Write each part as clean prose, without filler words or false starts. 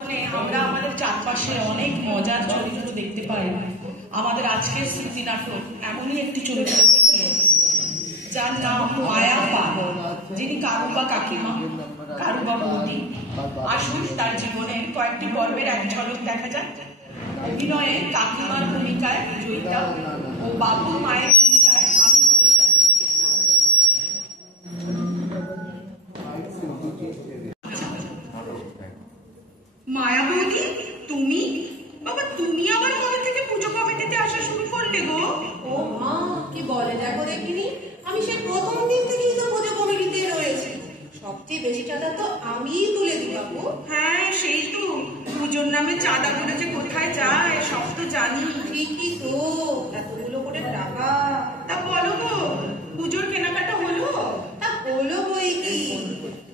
আমরা আমাদের চারপাশে অনেক মজার চরিত্র দেখতে পাই। আমাদের আজকের স্মৃতি নাটক এমনই একটি চরিত্র যার নাম মায়া পাল, যিনি কারুবা কাকিমা, কারুবা বৌদি। আসুন তার জীবনের কয়েকটি পর্বের এক ঝলক দেখা যাক। অভিনয়ে কাকিমার ভূমিকায় জয়িতা ও বাবুর মায়ের ভূমিকায় আমি। মায়া বৌদি, তুমি? বাবা, তুমি আবার কবে থেকে পুজো কমিটিতে আসা শুরু করলে গো? ও মা, কি বলে দেখো দেখিনি, আমি সে প্রথম দিন থেকেই তো পুজো কমিটিতে রয়েছি। সবচেয়ে বেশি চাঁদা তো আমিই তুলে দিই বাবু। হ্যাঁ, সেই তো। পুজোর নামে চাঁদা করে যে কোথায় যায় সব তো জানি। ঠিকই তো, এতগুলো করে টাকা। তা বলো গো, পুজোর কেনাকাটা হলো? তা হলো বই কি,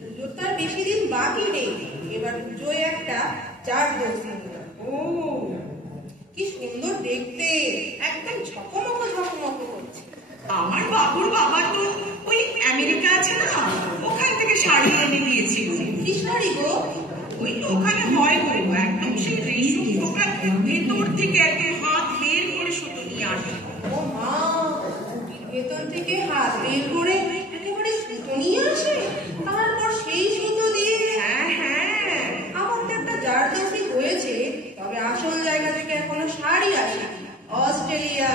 পুজোর তার বেশি দিন বাকি নেই। এবার পুজোয় একটা 4 দোষ। ও, কি সুন্দর দেখতে, একদম ঝকমকো ঝকমকো করছে। আমার বাবুর বাবা তো ওই আমেরিকা আছে না, ওখান থেকে শাড়ি এনে দিয়েছিল। কি শাড়ি গো? ওই ওখানে হয় গো, একদম সেই রেশম পোকা ভেতর থেকে একটা হাত বের করে সুতো নিয়ে আসে। ও মা, ভেতর থেকে হাত বের করে একেবারে সুতো নিয়ে আসে, তারপর সেই সুতো দিয়ে। হ্যাঁ হ্যাঁ, আমার তো একটা জারদস্তি হয়েছে, তবে আসল জায়গা থেকে এখনো শাড়ি আসে। অস্ট্রেলিয়া।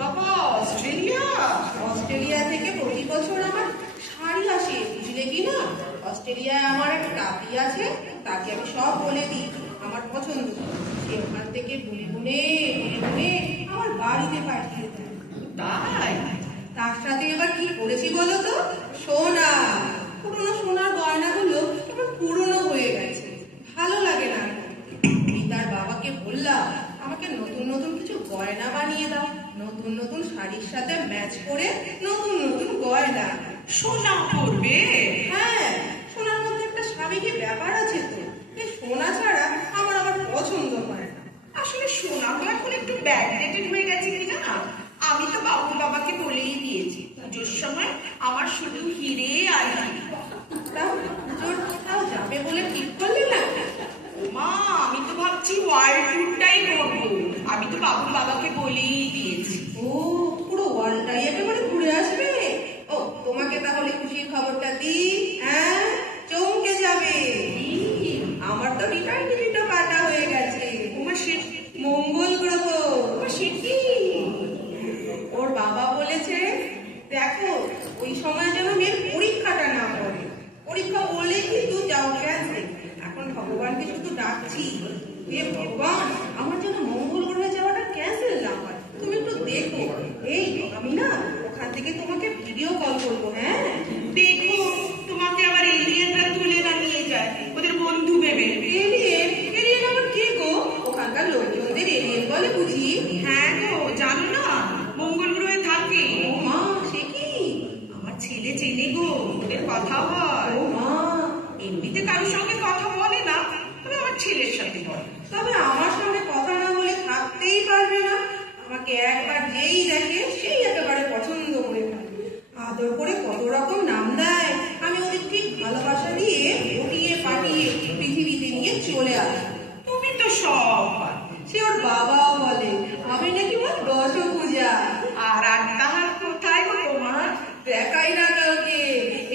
বাবা, অস্ট্রেলিয়া? অস্ট্রেলিয়া থেকে প্রতি বছর আমার শাড়ি আসে, বুঝলে কি না। অস্ট্রেলিয়ায় আমার এক কাকি আছে, তাকে আমি সব বলে দিই আমার পছন্দ। সে ওখান থেকে বুনে বুনে বুনে বুনে আমার বাড়িতে পাঠিয়ে দেয়। তাই? তার সাথে এবার কি করেছি বলো তো? সোনা। পুরনো সোনার গয়নাগুলো এবার পুরনো হয়ে গেছে, ভালো লাগে না। আমি তার বাবাকে বললাম, আমাকে নতুন নতুন কিছু গয়না বানিয়ে দাও, নতুন নতুন শাড়ির সাথে ম্যাচ করে নতুন নতুন গয়না। সোনা পড়বে? হ্যাঁ, সোনার মধ্যে একটা সাবেকি ব্যাপার আছে তো, এই সোনা ছাড়া আমার আবার পছন্দ হয় না। আসলে সোনাগুলো এখন একটু ব্যাকডেটেড হয়ে গেছে কি জানা। আমি তো বাবুর বাবাকে বলেই দিয়েছি, পুজোর সময় আমার শুধু হিরে আর হিরে। তা পুজোর কোথাও যাবে বলে ঠিক করলে না? মা, আমি তো ভাবছি ওয়ার্ল্ড ট্যুরটাই করবো। আমি তো বাবুর বাবাকে বলেই দিয়েছি। ও, পুরো ওয়ার্ল্ডটাই একেবারে ঘুরে আসবে? ও, তোমাকে তাহলে খুশির খবরটা দিই। হ্যাঁ, চমকে যাবে। আমার তো রিটার্ন টিকিটও কাটা হয়ে গেছে। ওমা, সে মঙ্গল গ্রহ। সে কি? ওর বাবা বলেছে, দেখো ওই সময় যেন মেয়ের পরীক্ষাটা না পড়ে। পরীক্ষা বলে কিন্তু যাও ক্যান্সেল। এখন ভগবানকে শুধু ডাকছি, হে ভগবান, আমার যেন মঙ্গল গ্রহে যাওয়াটা ক্যান্সেল না হয়। তুমি একটু দেখো। এই আমি না ওখান থেকে তোমাকে ভিডিও কল করবো। হ্যাঁ, দেখো, তোমাকে আবার এলিয়েনরা তুলে না নিয়ে যায়, ওদের বন্ধু ভেবে। এলিয়েন? এলিয়েন আবার কে গো? ওখানকার লোকজনদের এলিয়েন বলে বুঝি? হ্যাঁ গো, জানো না, মঙ্গল গ্রহে থাকে। ও মা, সে কি? আমার ছেলে চেনে গো, ওদের কথা হয়। ও মা, এমনিতে কারোর সঙ্গে কথা বলে না, তবে আমার ছেলের সাথে বলে। তবে আমার সঙ্গে কথা না বলে থাকতেই পারবে না। আমাকে একবার যেই দেখে সেই একেবারে পছন্দ করে ফেলে। আদর করে কত রকম নাম দেয়, আমি ওদের ঠিক ভালোবাসা দিয়ে উঠিয়ে পাঠিয়ে পৃথিবীতে নিয়ে চলে আসি। তুমি তো সব পারো। সে ওর বাবাও বলে আমি নাকি ওর দশভুজা। আর তাহার কোথায় গো তোমার? দেখাই না কাউকে,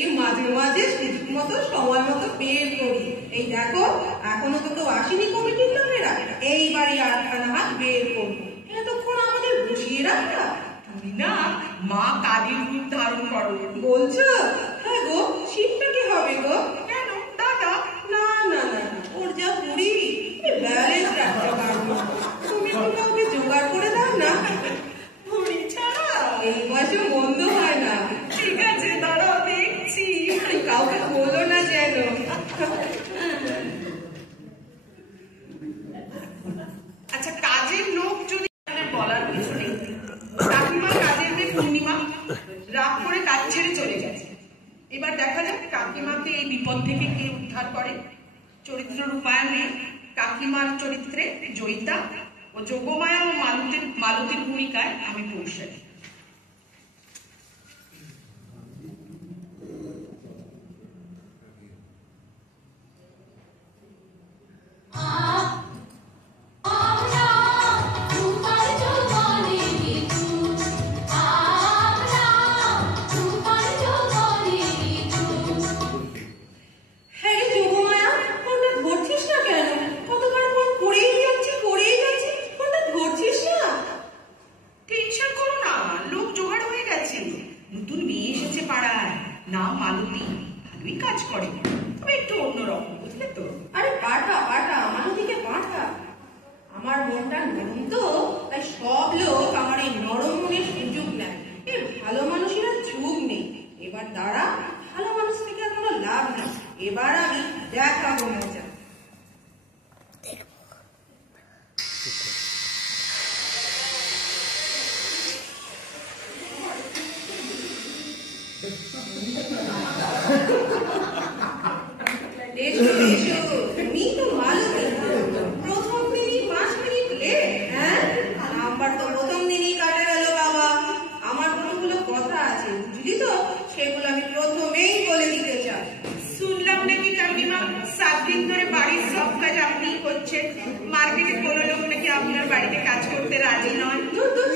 এই মাঝে মাঝে সুযোগ মতো সময় মতো বের করি। এই দেখো, এখনো তো কেউ আসেনি কমিটির লোকেরা, এইবারই 8খানা হাত বের করবো। এতক্ষণ আমাদের বসিয়ে রাখা। তুমি না মা কালীর রূপ ধারণ করো। বলছো? হ্যাঁ গো, শিবটা কি হবে গো? কেন দাদা? না না না, ওর যা পুরি, ব্যালেন্স রাখতে পারবো। তুমি একটু কাউকে জোগাড় করে দাও না। পুরি ছাড়া এই মাসে মন্দ হয় না। ঠিক আছে, দাঁড়াও দেখছি। কাউকে বলো না যেন। আচ্ছা, কাজের লোক যদি বলার কিছু নেই। কাকিমা কাজের মেয়ে পূর্ণিমা রাগ করে কাজ ছেড়ে চলে গেছে। এবার দেখা যাক কাকিমাকে এই বিপদ থেকে কে উদ্ধার করে। চরিত্র রূপায়ণে কাকিমার চরিত্রে জয়িতা ও যোগমায়া ও মালতীর ভূমিকায় আমি পৌঁছাই। বলছে মার্কেটে কোনো লোক নাকি আপনার বাড়িতে কাজ করতে রাজি নয়।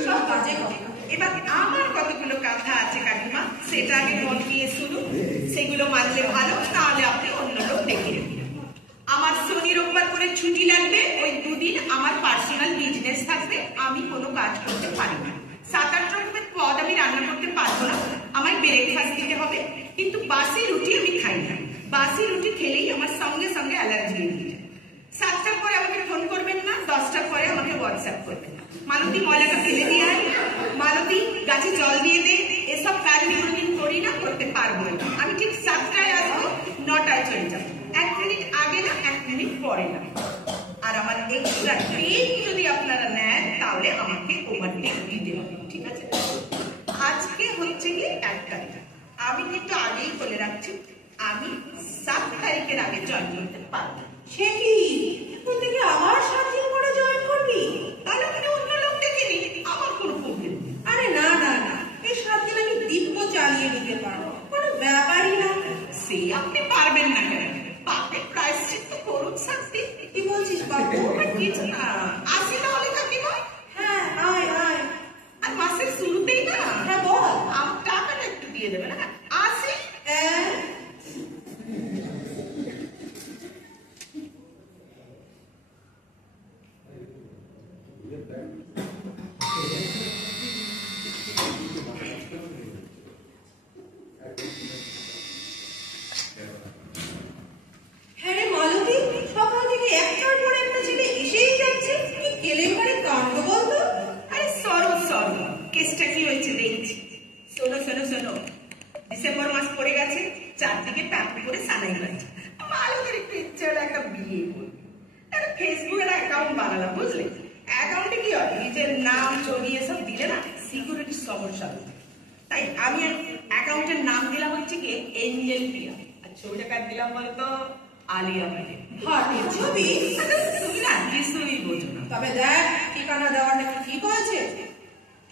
সব বাজে কথা। এবার আমার কতগুলো কথা আছে কাকিমা, সেটা আগে মন দিয়ে শুনুন, সেগুলো মানলে ভালো, তাহলে আপনি অন্য লোক দেখে নেবেন। আমার শনি রোববার করে ছুটি লাগবে, ওই দুদিন আমার পার্সোনাল বিজনেস থাকবে, আমি কোনো কাজ করতে পারি না। 7-8 রকমের পদ আমি রান্না করতে পারবো না, আমায় ব্রেকফাস্ট দিতে হবে, কিন্তু বাসি রুটি আমি খাই না। বাসি রুটি খেলেই আমার সঙ্গে সঙ্গে অ্যালার্জি হয়ে যায়। 7টার পরে আমাকে ফোন করবেন না, 10টার পরে আমাকে হোয়াটসঅ্যাপ করবেন না। মালতী ময়লাটা ফেলে দিয়ে আয়, মালতী গাছে জল দিয়ে দে, এসব কাজ আমি কোনোদিন করি না, করতে পারবো না। আমি ঠিক 7টায় আসবো, 9টায় চলে যাবো, 1 মিনিট আগে না 1 মিনিট পরে না। আর আমার এক্সট্রা ট্রেন যদি আপনারা নেন তাহলে আমাকে ওভারটেক দিতে হবে, ঠিক আছে? আজকে হচ্ছে গিয়ে 1 তারিখ, আমি কিন্তু আগেই বলে রাখছি আমি 7 তারিখের আগে জয়েন করতে পারবো। সে কি এখন থেকে আবার 7 দিন পরে জয়েন করবি? তাহলে তুমি অন্য লোক দেখে নি, আমার কোনো প্রবলেম নেই। আরে না না না, এই 7 দিন আমি দিব্য চালিয়ে নিতে পারবো, কোনো ব্যাপারই না। সে আপনি পারবেন না কেন? পাপের প্রায়শ্চিত্ত করুন শাস্তি। কি বলছিস বাবু? কিছু না, আসি তাহলে কাকিমা। হ্যাঁ আয় আয়। আর মাসের শুরুতেই না, হ্যাঁ বল, আমার টাকাটা একটু দিয়ে দেবে না? আসি। ডিসেম্বর মাস পড়ে গেছে, চারদিকে প্যাপি করে সানাই লাগছে, মালতীর একটু ইচ্ছে হলো একটা বিয়ে করবে। একটা ফেসবুকের অ্যাকাউন্ট বানালাম, বুঝলে? অ্যাকাউন্টে কি হয়, নিজের নাম ছবি এসব দিলে না সিকিউরিটির সমস্যা হবে। তাই আমি অ্যাকাউন্টের নাম দিলাম হচ্ছে কি এঞ্জেল প্রিয়া, আর ছবিটা কাট দিলাম বলতো আলিয়া ভাই। ছবি তুমি না কিছুই বোঝো না। তবে দেখ ঠিকানা দেওয়াটা কি ঠিক হয়েছে?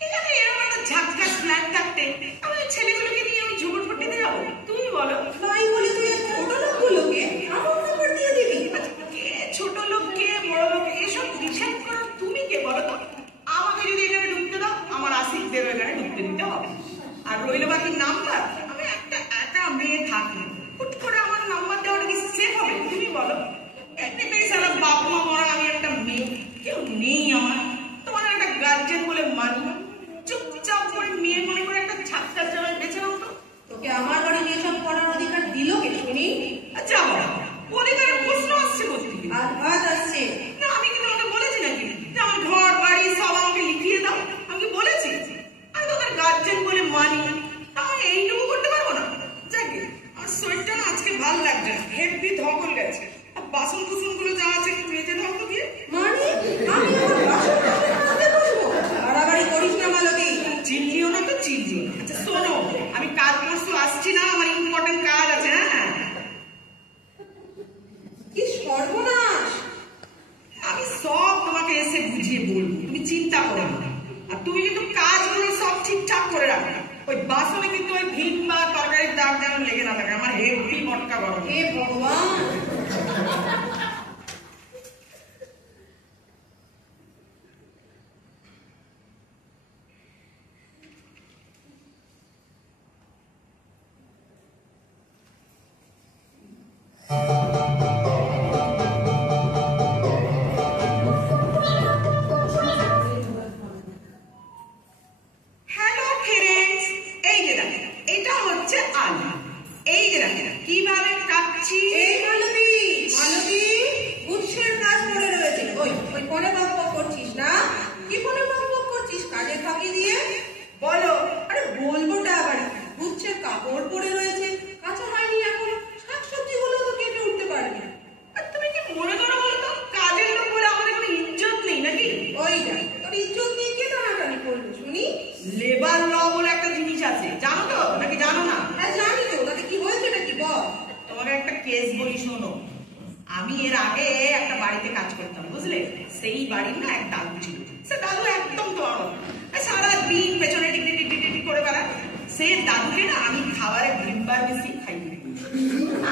এখানে এরকম একটা ঝাঁকঝাক ফ্ল্যাট থাকতে আমি ছেলেগুলোকে নিয়ে আমি ঝুমুরপট্টিতে যাবো? তুমি বলো। তাই বলে তুই ছোট লোকগুলোকে আমার খবর দিয়ে দিবি? ছোট লোককে বড় লোক এসব ডিসাইড করো তুমি, কে বলো তো? আমাকে যদি এখানে ঢুকতে দাও, আমার আশিকদের এখানে ঢুকতে দিতে হবে। আর রইল বাকি নাম্বার, আমি একটা একা মেয়ে থাকি, হুট করে আমার নাম্বার দেওয়াটা কি সেফ হবে? তুমি বলো। এমনিতেই সারা বাপ মা মরা, আমি একটা মেয়ে, কেউ নেই আমার, তোমার একটা গার্জেন বলে মানি, চুপচাপ করে মেয়ে মনে করে একটা ছাত্রার জায়গায় বেছে নাও তো। তোকে আমার বাড়ি নিয়ে সব করার অধিকার দিল কে শুনি? আচ্ছা অধিকারের প্রশ্ন আসছে কোথেকে? আর ভাত আসছে না, আমি কি তোমাকে বলেছি নাকি যে আমার ঘর বাড়ি সব আমাকে লিখিয়ে দাও? আমি কি বলেছি? আমি তোদের গার্জেন বলে মানি, তাই এইটুকু করতে পারবো না? যাকে আমার শরীরটা না আজকে ভালো লাগছে না, হেভি ধকল গেছে, আর বাসন কুসন গুলো যা আছে একটু মেজে দাও তো দিয়ে। মানে আমি আমার বাসন কাজে বসবো? বাড়াবাড়ি করিস না মালতী। চিল্লিও না তো চিল্লিও না। আচ্ছা শোনো, আমি কাল পরশু আসছি না, আমার ইম্পর্টেন্ট কাজ আছে। হ্যাঁ কি সর্বনাশ, আমি সব তোমাকে এসে বুঝিয়ে বলবো, তুমি চিন্তা করো না। আর তুমি কিন্তু কাজগুলো সব ঠিকঠাক করে রাখো, ওই বাসনে কিন্তু ওই ভিম বা তরকারির দাগ যেন লেগে না থাকে, আমার হেভি মটকা গরম। হে ভগবান। লেবার ল বলে একটা জিনিস আছে, জানো তো নাকি জানো না? হ্যাঁ জানি তো, তাতে কি হয়েছে নাকি বল। তোমাকে একটা কেস বলি শোনো। আমি এর আগে একটা বাড়িতে কাজ করতাম, বুঝলে? সেই বাড়ির না এক দাদু ছিল, সে দাদু একদম তোমার সারাদিন পেছনে টিকটি টিকটি টিকটি করে বেড়ায়। সে দাদুকে না আমি খাবারে ভিমবার বেশি খাই,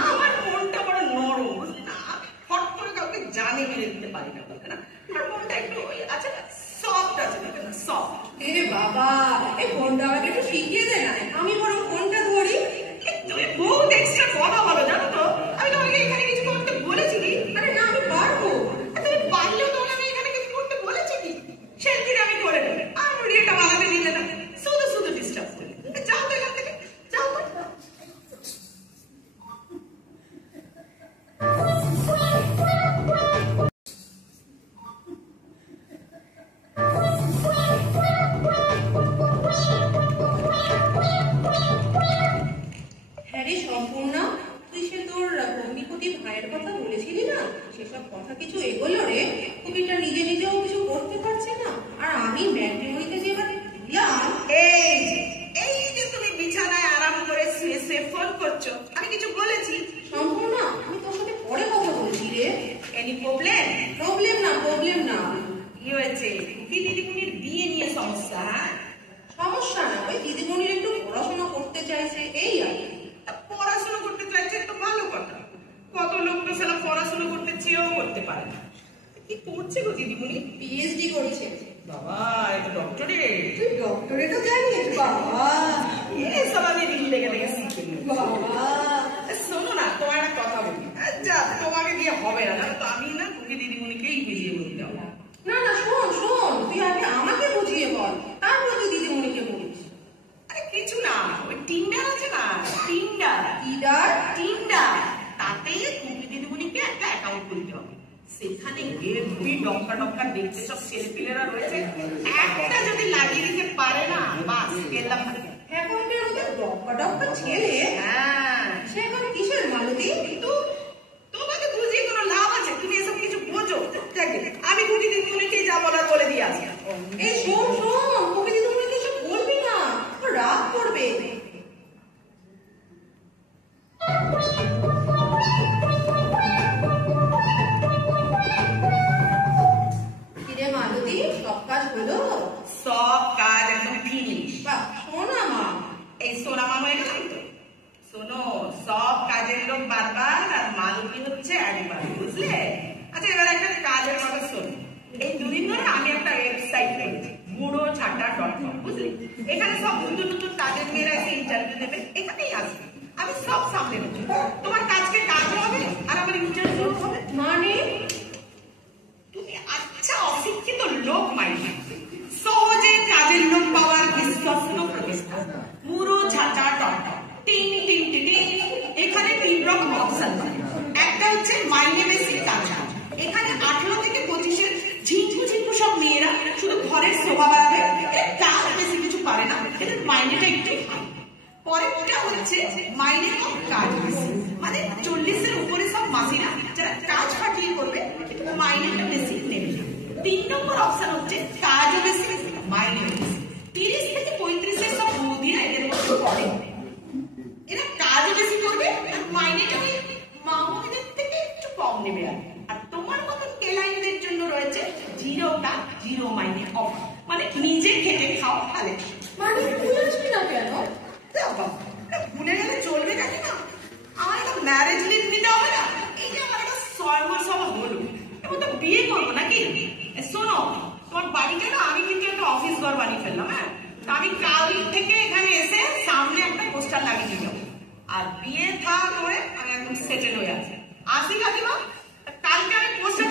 আমার মনটা বড় নরম, বুঝলি না? ফট করে কাউকে জানে মেরে দিতে পারি না বলতে না, আমার মনটা একটু আছে না, সফট আছে, সফট। এ বাবা, এই ফোনটা আমাকে একটু শিখিয়ে দে না, আমি বরং ফোনটা ধরি। তুমি বহুত এক্সট্রা কথা বলো জানো তো, আমি তোমাকে এখানে কিছু করতে বলেছি কি? আরে না, আমি পারবো। তুমি পারলেও তোমাকে আমি এখানে কিছু করতে বলেছি কি? সেদিন আমি করে নেবে, আর ভিডিওটা বানাতে দিলে না, শুধু শুধু ডিস্টার্ব করলে। যাও তো এখান থেকে, যাও তো। হ্যাঁ রে সম্পূর্ণা, তুই সে তোর ভগ্নিপতি ভাইয়ের কথা বলেছিলি না, সেসব কথা কিছু এগোলো রে? কবিটা নিজে নিজেও কিছু করতে পারছে না, আর আমি ম্যাট্রিমনিতে যে এবার দিলাম। এই যে তুমি বিছানায় আরাম করে শুয়ে শুয়ে ফোন করছো, আমি কিছু বলেছি? সম্পূর্ণা, আমি তোর সাথে পরে কথা বলছি রে। Any problem? প্রবলেম না, প্রবলেম না। কি হয়েছে? দিদিমণির বিয়ে নিয়ে সমস্যা? সমস্যা না, ওই দিদিমণির একটু পড়াশোনা করতে চাইছে, এই আর কি। পড়াশোনা করতে চাইছে তো ভালো কথা, কত লোক তো সেটা পড়াশোনা করতে চেয়েও করতে পারে না। কি করছে গো দিদিমণি? পিএইচডি করছে। বাবা, এটা ডক্টরেট? তুই ডক্টরেটও জানিস? বাবা, এসব আমি দিদি লেগে লেগে শিখে নিই। বাবা শোনো না, তোমার একটা কথা বলি, যা তোমাকে দিয়ে হবে না, জানো তো, আমি না তোকে দিদিমণিকেই বুঝিয়ে বলতে হবে। না না, শোন শোন, তুই আগে আমাকে বুঝিয়ে বল, তারপর তুই দিদিমণিকে বলিস। আরে কিছু না, ওই টিন্ডার আছে না, টিন্ডার, টিন্ডার, তাতে তুমি দিদিমণিকে একটা অ্যাকাউন্ট খুলতে হবে। সেখানে হেভি ডক্কা ডক্কা দেখতে সব ছেলেপিলেরা রয়েছে, একটা যদি লাগিয়ে দিতে পারে না, বাস গেলাম। অ্যাকাউন্টের মধ্যে ডক্কা ডক্কা ছেলে? হ্যাঁ, সে এখন কিসের মালতী? কিন্তু তোমাকে বুঝিয়ে কোনো লাভ আছে? তুমি এসব কিছু বোঝো? দেখে আমি কুটি দিদিমণিকে যা বলার বলে দিয়ে আসি। এই শোন শোন, ওকে দিদিমণিকে এসব বলবি না, ও রাগ করবে। কিরে মালতী, সব কাজ হলো? সব কাজ একদম ফিনিশ। বাহ, সোনা মা। এই সোনা মা হয়ে গেলাম তো। শোনো, সব কাজের লোক বারবার আর মালতী হচ্ছে একবার, বুঝলে? আচ্ছা, এবার একটা কাজের কথা শোনো। এই দুদিন ধরে আমি একটা ওয়েবসাইট করেছি, burochhata.com, বুঝলি? এখানে সব নতুন নতুন কাজের মেয়েরা এসে ইন্টারভিউ দেবে, এখানেই আসবে। আমি সব সামলে নেবো, তোমার কাজকে কাজ হবে আর আমার ইন্টারভিউ হবে। মানে তুমি আচ্ছা অশিক্ষিত লোক মাইন্ড, সহজে কাজের লোক পাওয়ার বিশ্বস্ত প্রতিষ্ঠান burochhata.com। টিং টিং টিং, এখানে 3 রকম অপশন পাবে। একটা হচ্ছে মাইনে বেসিক কাজ, এখানে 18 থেকে 25-এর ঝিঙ্কু ঝিঙ্কু সব মেয়েরা শুধু ঘরের শোভা বাড়াবে, এর কাজ বেশি কিছু পারে না, এদের মাইনেটা একটু হাই। পরেরটা হচ্ছে মাইনে কম কাজ বেশি, মানে 40-এর উপরে সব মাসিরা যারা কাজ ফাটিয়ে করবে, কিন্তু মাইনেটা বেশি নেবে না। 3 নম্বর অপশন হচ্ছে কাজও বেশি মাইনে বেশি, 30 থেকে 35-এর সব বৌদিরা এদের মধ্যে পড়ে। এরা কাজও বেশি করবে আর মাইনেটা ওই মামুদের থেকে একটু কম নেবে। আর তোমার মতন কেলাইনদের জন্য রয়েছে 0 কাজ 0 মাইনে অফার, মানে নিজে খেটে খাও তাহলে। মানে তুই আসবি না কেন? ভুলে গেলে চলবে নাকি না? আমার একটা ম্যারেজ লিভ নিতে হবে না? এই যে আমার একটা 6 মাস সভা হলো, এবার তো বিয়ে করবো নাকি? শোনো, তোমার বাড়িতে না আমি কিন্তু একটা অফিস ঘর বানিয়ে ফেললাম। হ্যাঁ, আমি কাল থেকে এখানে এসে সামনে একটা পোস্টার লাগিয়ে দিয়ে যাবো, আর বিয়ে থাক হয়ে আমি একদম সেটেল হয়ে আছি। আসি কাকিমা, কালকে আমি পোস্টার